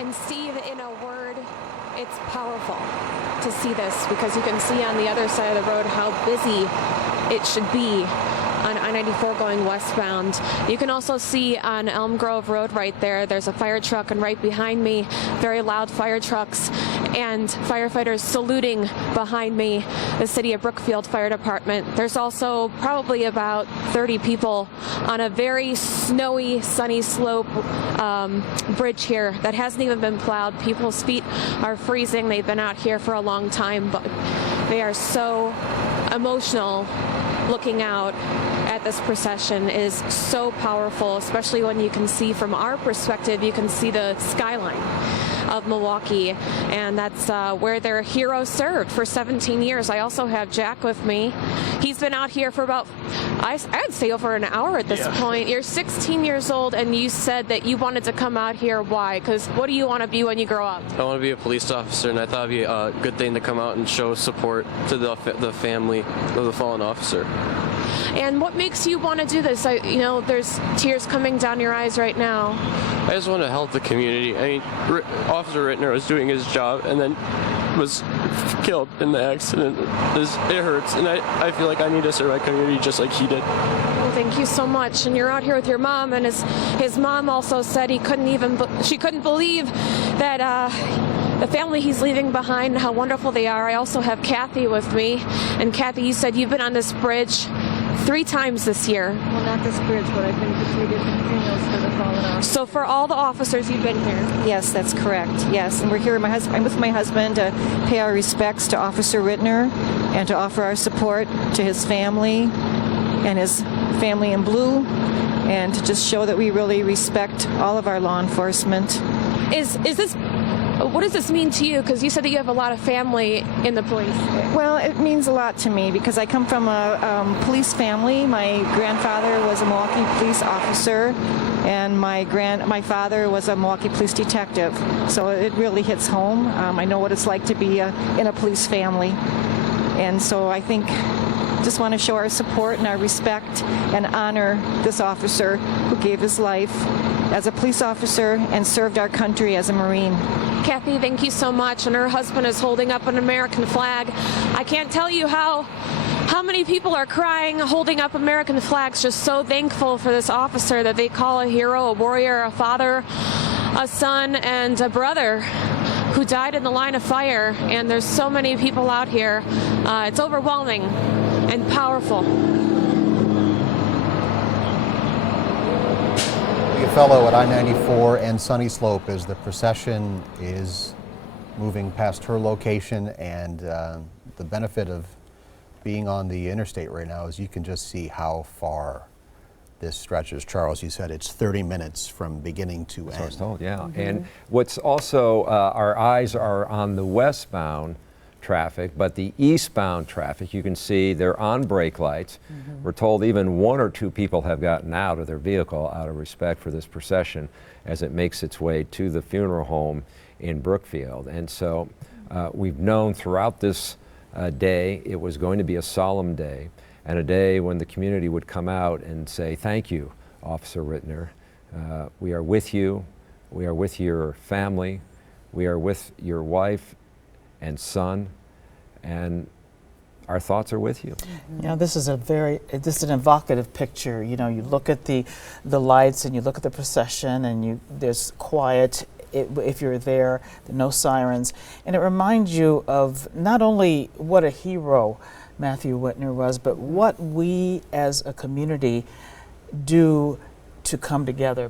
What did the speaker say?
And Steve, in a word, it's powerful to see this, because you can see on the other side of the road how busy it should be on I-94 going westbound. You can also see on Elm Grove Road right there, there's a fire truck, and right behind me, very loud fire trucks and firefighters saluting behind me, the City of Brookfield Fire Department. There's also probably about 30 people on a very snowy, sunny slope bridge here that hasn't even been plowed. People's feet are freezing. They've been out here for a long time, but they are so emotional. Looking out at this procession is so powerful, especially when you can see from our perspective, you can see the skyline of Milwaukee, and that's where their hero served for 17 years. I also have Jack with me. He's been out here for about, I'd say over an hour at this point. You're 16 years old, and you said that you wanted to come out here. Why? Because what do you want to be when you grow up? I want to be a police officer, and I thought it'd be a good thing to come out and show support to the family of the fallen officer. And what makes you want to do this? There's tears coming down your eyes right now. I just want to help the community. I mean, Officer Rittner was doing his job and then was killed in the accident. It hurts, and I feel like I need to serve my community just like he did. Well, thank you so much. And you're out here with your mom, and his mom also said she couldn't believe that the family he's leaving behind, how wonderful they are. I also have Kathy with me. And Kathy, you said you've been on this bridge 3 times this year. Well, not this bridge, but I've been to 3 different funerals for the fallen officers. So for all the officers, you've been here? Yes, that's correct. Yes, and we're here. I'm with my husband to pay our respects to Officer Rittner and to offer our support to his family and his family in blue, and to just show that we really respect all of our law enforcement. What does this mean to you? Because you said that you have a lot of family in the police. Well, it means a lot to me because I come from a police family. My grandfather was a Milwaukee police officer, and my father was a Milwaukee police detective. So it really hits home. I know what it's like to be in a police family. And so I think just want to show our support and our respect and honor this officer who gave his life as a police officer and served our country as a Marine. Kathy, thank you so much. And her husband is holding up an American flag. I can't tell you how many people are crying, holding up American flags, just so thankful for this officer that they call a hero, a warrior, a father, a son, and a brother who died in the line of fire. And there's so many people out here. It's overwhelming and powerful. A fellow at I-94 and Sunny Slope as the procession is moving past her location, and the benefit of being on the interstate right now is you can just see how far this stretches. Charles, you said it's 30 minutes from beginning to end. So I was told, yeah. Mm-hmm. And what's also, our eyes are on the westbound traffic, but the eastbound traffic, you can see they're on brake lights. Mm-hmm. We're told even 1 or 2 people have gotten out of their vehicle out of respect for this procession as it makes its way to the funeral home in Brookfield. And so we've known throughout this day it was going to be a solemn day, and a day when the community would come out and say, thank you, Officer Rittner. We are with you. We are with your family. We are with your wife and son, and our thoughts are with you. You know, this is an evocative picture. You know, you look at the lights and you look at the procession, and there's quiet. If you're there, no sirens, and it reminds you of not only what a hero Matthew Rittner was, but what we as a community do to come together.